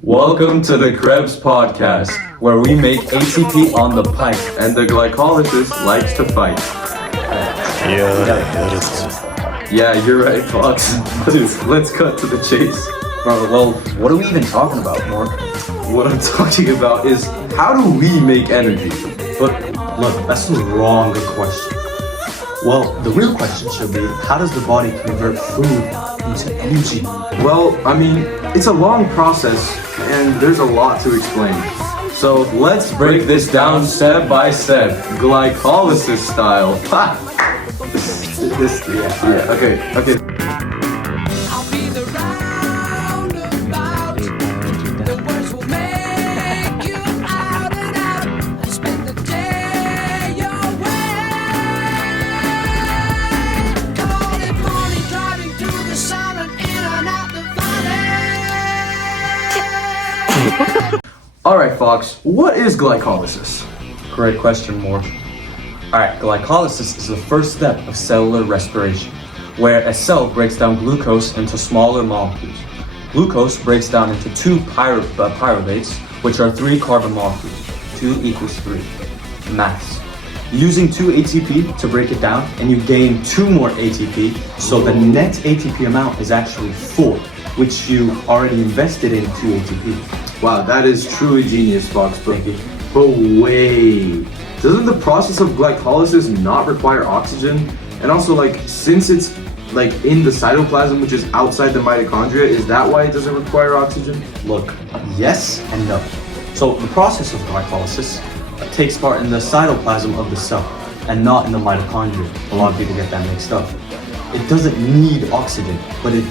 Welcome to the Krebs podcast, where we make ATP on the pipe, and the glycolysis likes to fight. Yeah, you're right, Fox. Let's cut to the chase. Bro, well, what are we even talking about, Mark? What I'm talking about is, how do we make energy? But look, that's the wrong question. Well, the real question should be, how does the body convert food into energy? Well, I mean, it's a long process, and there's a lot to explain. So let's break this down step by step, glycolysis style. Ha! Okay. I'll be the roundabout. The words will make you out and out. Spend the day your way. Call it morning, driving through the sun and in and out the valley. Alright, Fox, what is glycolysis? Great question, Mark. Alright, glycolysis is the first step of cellular respiration, where a cell breaks down glucose into smaller molecules. Glucose breaks down into two pyruvates, which are 3 carbon molecules. 2 equals 3. Maths. Using 2 ATP to break it down, and you gain 2 more ATP, so the net ATP amount is actually 4, which you already invested in 2 ATP. Wow, that is truly genius, Fox. Thank you. But wait, doesn't the process of glycolysis not require oxygen? And also, since it's in the cytoplasm, which is outside the mitochondria, is that why it doesn't require oxygen? Look, yes and no. So the process of glycolysis takes part in the cytoplasm of the cell and not in the mitochondria. A lot of people get that mixed up. It doesn't need oxygen, but it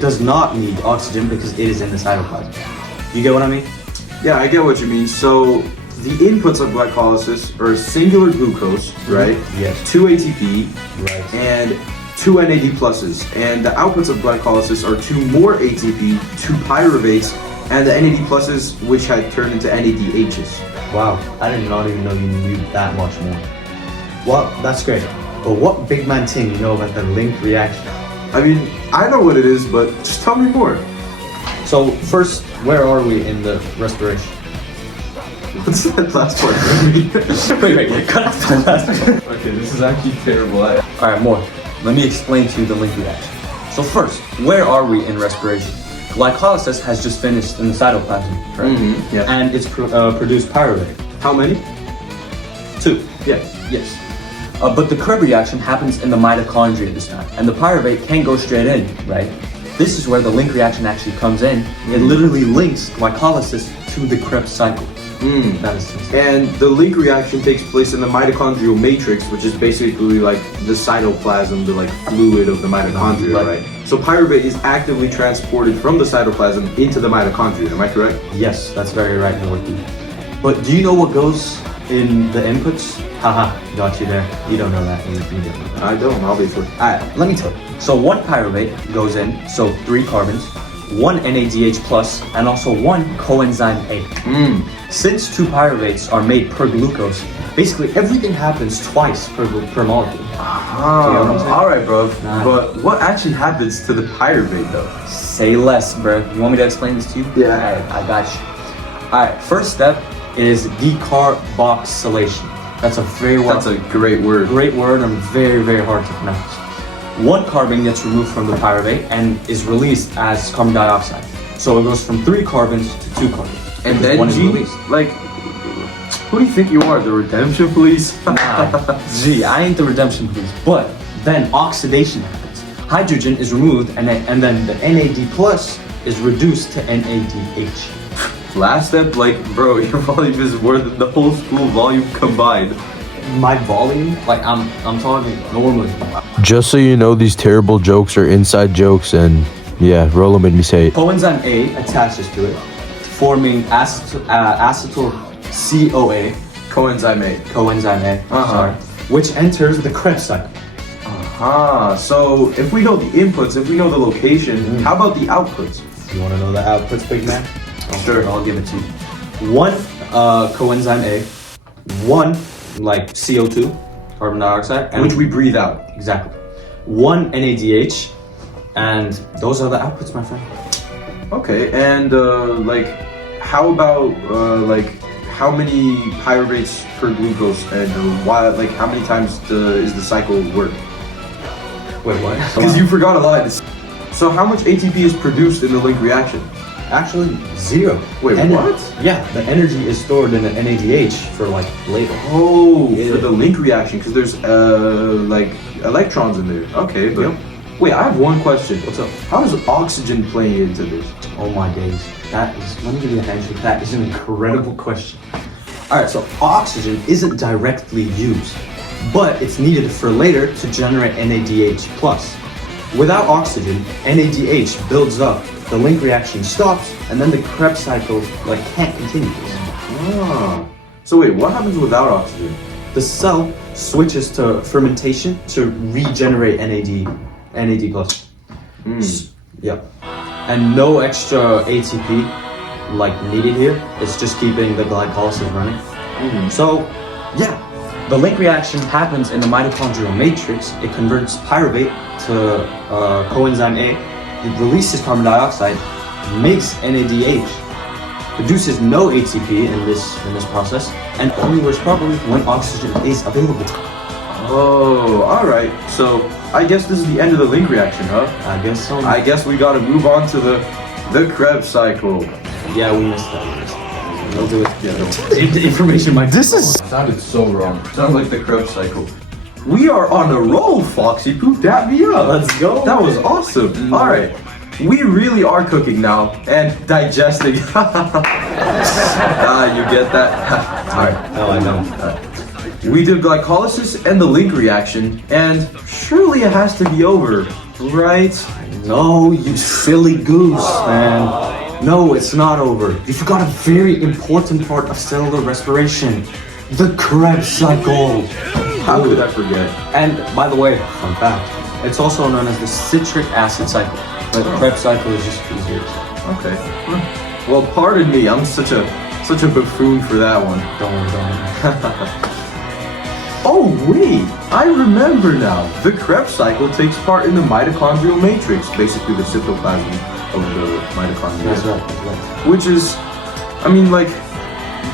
does not need oxygen because it is in the cytoplasm. You get what I mean? Yeah, I get what you mean. So the inputs of glycolysis are singular glucose, right? Yes. 2 ATP, Right. and 2 NAD pluses. And the outputs of glycolysis are 2 more ATP, 2 pyruvates, and the NAD pluses, which had turned into NADHs. Wow, I did not even know you knew that much more. Well, that's great. But what big man thing you know about the link reaction? I mean, I know what it is, but just tell me more. So first, where are we in the respiration? What's that last part? wait, cut off the last part. Okay, this is actually terrible. Alright, more. Let me explain to you the link reaction. So first, where are we in respiration? Glycolysis has just finished in the cytoplasm, right? Yeah. And it's produced pyruvate. How many? 2. Yeah. Yes. But the Krebs reaction happens in the mitochondria this time, and the pyruvate can't go straight in, right? This is where the link reaction actually comes in. It literally links glycolysis to the Krebs cycle. That is sense. And the link reaction takes place in the mitochondrial matrix, which is basically the cytoplasm, the fluid of the mitochondria, right? So pyruvate is actively transported from the cytoplasm into the mitochondria, am I correct? Yes, that's very right, Giorgi. But do you know what goes in the inputs? Haha, got you there. You don't know that. You don't. I don't, obviously. Alright, let me tell you. So 1 pyruvate goes in, so 3 carbons, 1 NADH plus, and also 1 coenzyme A. Since 2 pyruvates are made per glucose, basically everything happens twice per molecule. Alright, bro. But what actually happens to the pyruvate, though? Say less, bro. You want me to explain this to you? Yeah. Alright, I got you. Alright, first step is decarboxylation. That's a That's a great word. great word and very, very hard to pronounce. 1 carbon gets removed from the pyruvate and is released as carbon dioxide. So it goes from 3 carbons to 2 carbons. And then one is G, released. who do you think you are, the redemption police? Gee, I ain't the redemption police. But then oxidation happens. Hydrogen is removed and then the NAD plus is reduced to NADH. Last step, bro, your volume is more than the whole school volume combined. My volume, I'm talking normally. Just so you know, these terrible jokes are inside jokes, and yeah, Rolo made me say it. Coenzyme A attaches to it, forming acetyl CoA. Coenzyme A. Coenzyme A, sorry, which enters the Krebs cycle. So if we know the inputs, if we know the location, how about the outputs? You want to know the outputs, big man? Sure. I'll give it to you. 1 coenzyme A, 1 CO2, carbon dioxide, and Which we breathe out. exactly 1 NADH, and those are the outputs, my friend. Okay, and like, how about how many pyruvates per glucose, and why? Like, how many times is the cycle work? Wait, what? Because you forgot a lot. So how much ATP is produced in the link reaction? Actually, 0. Wait, what? Yeah, the energy is stored in an NADH for like later. Oh, for the link reaction, because there's like electrons in there. Okay, but wait, I have one question. What's up? How does oxygen play into this? Oh my days. Let me give you an answer. That is an incredible question. Alright, so oxygen isn't directly used, but it's needed for later to generate NADH+. Without oxygen, NADH builds up, the link reaction stops, and then the Krebs cycle can't continue. Ah. So wait, what happens without oxygen? The cell switches to fermentation to regenerate NAD+. Yeah. And no extra ATP needed here. It's just keeping the glycolysis running. So, yeah. The link reaction happens in the mitochondrial matrix. It converts pyruvate to coenzyme A. It releases carbon dioxide, makes NADH, produces no ATP in this process, and only works properly when oxygen is available. Oh, alright. So, I guess this is the end of the link reaction, huh? I guess so. I guess we gotta move on to the Krebs cycle. Yeah, we missed that. We'll do it together. The information might. This sounded so wrong. Sounds like the Krebs cycle. We are on a roll, Foxy. Poop that me up. Let's go. That was awesome. All right. We really are cooking now and digesting. You get that? All right. No, I don't. We did glycolysis and the link reaction, and surely it has to be over, right? No, you silly goose, man. No, it's not over. You forgot a very important part of cellular respiration. The Krebs cycle. How could I forget? And by the way, fun fact, it's also known as the citric acid cycle. But the Krebs cycle is just easier. Okay. Well, pardon me. I'm such a buffoon for that one. Don't worry. Oh wait, I remember now. The Krebs cycle takes part in the mitochondrial matrix, basically the cytoplasm of the mitochondria. That's right. Which is,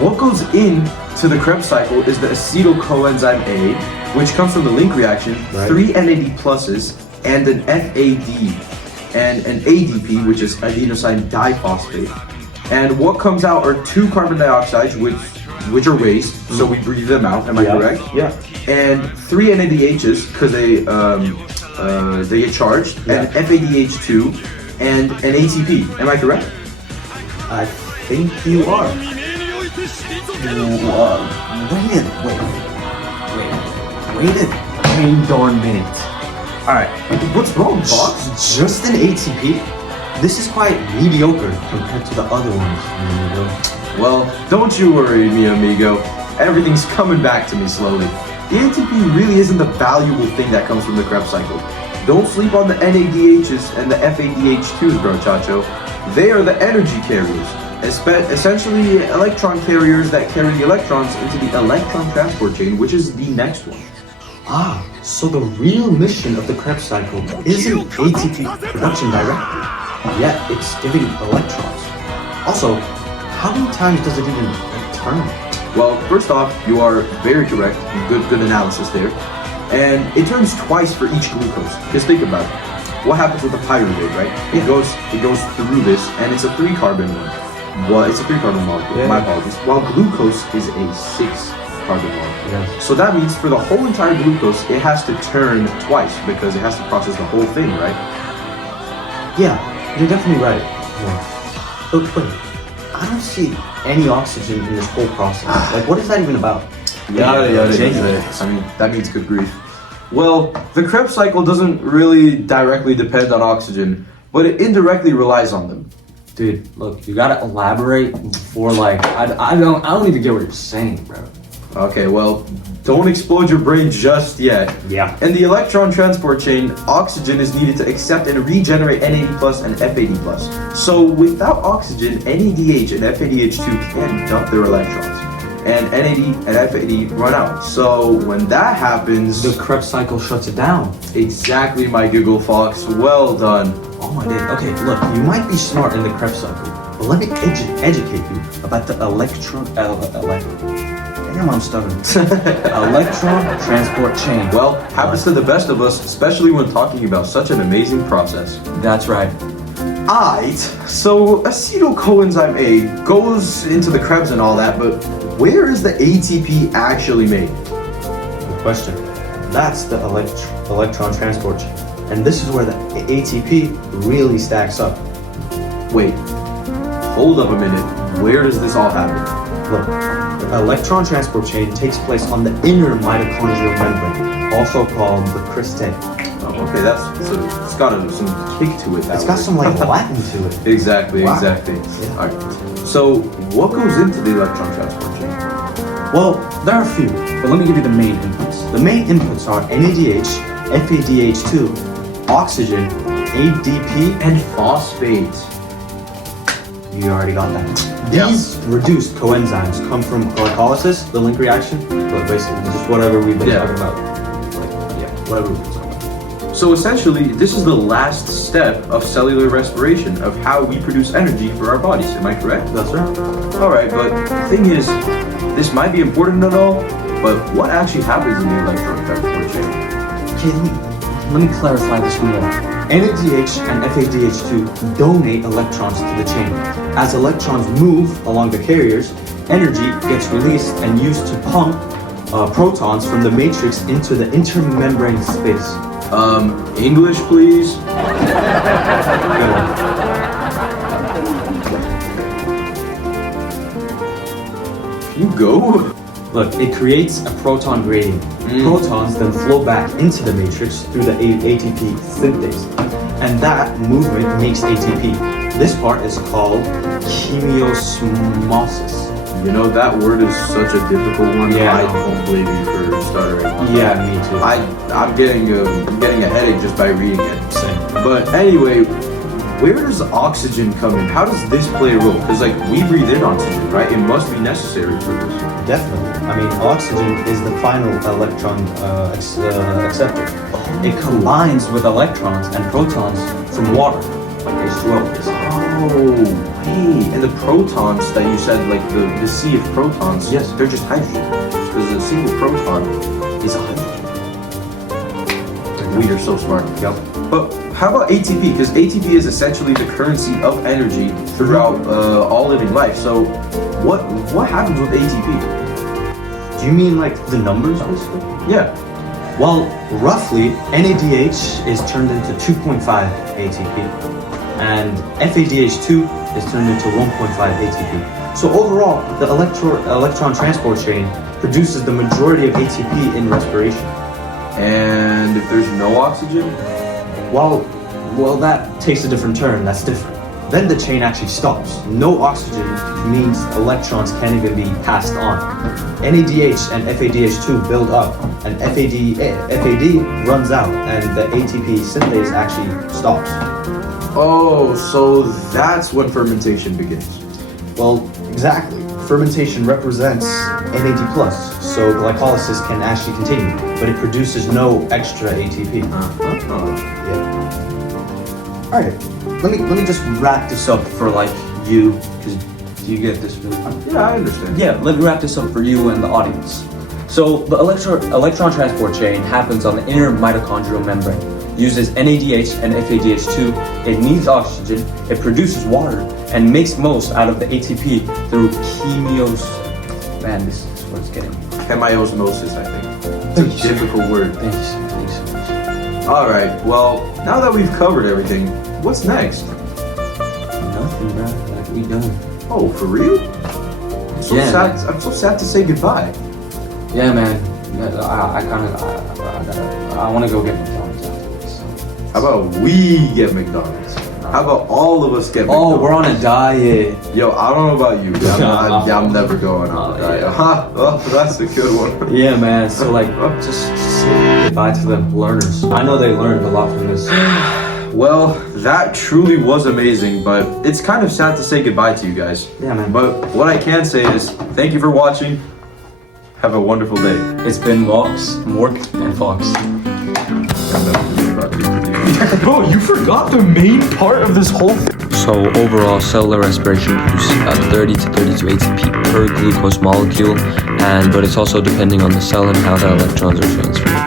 what goes into the Krebs cycle is the acetyl coenzyme A, which comes from the link reaction, right. 3 NAD pluses, and an FAD, and an ADP, which is adenosine diphosphate. And what comes out are 2 carbon dioxides, which are waste, so we breathe them out. Am I correct? Yeah. And 3 NADHs because they get charged, and FADH2, and an ATP. Am I correct? I think you are. Wait a darn minute. Alright. What's wrong, boss? Just an ATP? This is quite mediocre compared to the other ones, amigo. Well, don't you worry, mi amigo. Everything's coming back to me slowly. The ATP really isn't the valuable thing that comes from the Krebs cycle. Don't sleep on the NADHs and the FADH2s, bro, chacho. They are the energy carriers. Essentially, electron carriers that carry the electrons into the electron transport chain, which is the next one. Ah, so the real mission of the Krebs cycle isn't ATP production directly, yet it's giving electrons. Also, how many times does it even turn? Well, first off, you are very correct. Good analysis there. And it turns twice for each glucose. Just think about it. What happens with the pyruvate, right? It goes through this, and it's a 3-carbon one. Well, it's a 3-carbon molecule. Yeah. My apologies. While glucose is a 6-carbon molecule. Yes. So that means for the whole entire glucose, it has to turn twice because it has to process the whole thing, right? Yeah, you're definitely right. But wait, I don't see any oxygen in this whole process. What is that even about? Yada. That means good grief. Well, the Krebs cycle doesn't really directly depend on oxygen, but it indirectly relies on them. Dude, look, you gotta elaborate before I don't even get what you're saying, bro. Okay, well, don't explode your brain just yet. Yeah. In the electron transport chain, oxygen is needed to accept and regenerate NAD plus and FAD plus. So without oxygen, NADH and FADH2 can't dump their electrons. And NAD and FAD run out. So when that happens... The Krebs cycle shuts it down. Exactly, my Google Fox. Well done. Oh my day. Okay, look, you might be smart in the Krebs cycle, but let me educate you about the electron. Damn, I'm stuttering. Electron transport chain. Well, happens to the best of us, especially when talking about such an amazing process. That's right. Alright, so acetyl coenzyme A goes into the Krebs and all that, but where is the ATP actually made? Good question. That's the electron transport chain. And this is where the ATP really stacks up. Wait, hold up a minute. Where does this all happen? Look, the electron transport chain takes place on the inner mitochondrial membrane, also called the cristae. Oh, okay, it's got some kick to it. It's got some like Latin to it. Exactly, Wow. exactly. Yeah. Alright, so what goes into the electron transport chain? Well, there are a few, but let me give you the main inputs. The main inputs are NADH, FADH2, oxygen, ADP, And phosphate. you already got that. Yeah. These reduced coenzymes come from glycolysis, the link reaction, but basically just whatever we've been Yeah. talking about. Whatever we've been talking about. So essentially, this is the last step of cellular respiration of how we produce energy for our bodies. Am I correct? That's right. Alright, but the thing is, this might be important and all, but what actually happens in the electron transport chain? Okay, let me clarify this more. NADH and FADH2 donate electrons to the chain. As electrons move along the carriers, energy gets released and used to pump protons from the matrix into the intermembrane space. English, please? Good one. You go? Look, it creates a proton gradient. Protons then flow back into the matrix through the ATP synthase. And that movement makes ATP. This part is called chemiosmosis. You know, that word is such a difficult one. Yeah. I don't blame you for stuttering. Yeah, me too. I'm getting a headache just by reading it. Same. But anyway, where does oxygen come in? How does this play a role? Because like we breathe in oxygen, right? It must be necessary for this. Definitely. I mean, oxygen is the final electron acceptor. It combines with electrons and protons from water, like H2O. Oh, wait. And the protons that you said, like the sea of protons, Yes. they're just hydrogen. Because a single proton is a hydrogen. We are so smart. Yep. But how about ATP? Because ATP is essentially the currency of energy throughout all living life. So what happens with ATP? Do you mean like the numbers, basically? Yeah. Well, roughly, NADH is turned into 2.5 ATP, and FADH2 is turned into 1.5 ATP. So overall, the electron transport chain produces the majority of ATP in respiration. And if there's no oxygen? Well, that takes a different turn. That's different. Then the chain actually stops. No oxygen means electrons can't even be passed on. NADH and FADH2 build up, and FAD runs out, and the ATP synthase actually stops. Oh, so that's when fermentation begins. Well, exactly. Fermentation represents NAD+, so glycolysis can actually continue, but it produces no extra ATP. Yeah. All right, let me just wrap this up for like you, because you get this really. Yeah, I understand. Yeah, let me wrap this up for you and the audience. So the electron transport chain happens on the inner mitochondrial membrane. Uses NADH and FADH2. It needs oxygen. It produces water and makes most out of the ATP through Man, this is what it's getting. Chemiosmosis, I think. It's a difficult word. Thank you so much. Alright, well, now that we've covered everything, what's next? Nothing, bro. Like we done. Oh, for real? I'm so Yeah, sad. I'm so sad to say goodbye. Yeah, man. I want to go get McDonald's after this. So. How about we get McDonald's? How about all of us get McDonald's? Oh, we're on a diet. Yo, I don't know about you, but I'm never going on a diet. Yeah. Oh, that's a good one. Yeah, man. So like, just say goodbye to the learners. I know they learned a lot from this. Well, that truly was amazing, but it's kind of sad to say goodbye to you guys. Yeah, man. But what I can say is, thank you for watching. Have a wonderful day. It's been Mork, and Fox. I'm not about to Bro, you forgot the main part of this whole thing. So overall, cellular respiration produces about 30 to 32 ATP per glucose molecule, but it's also depending on the cell and how the electrons are transferred.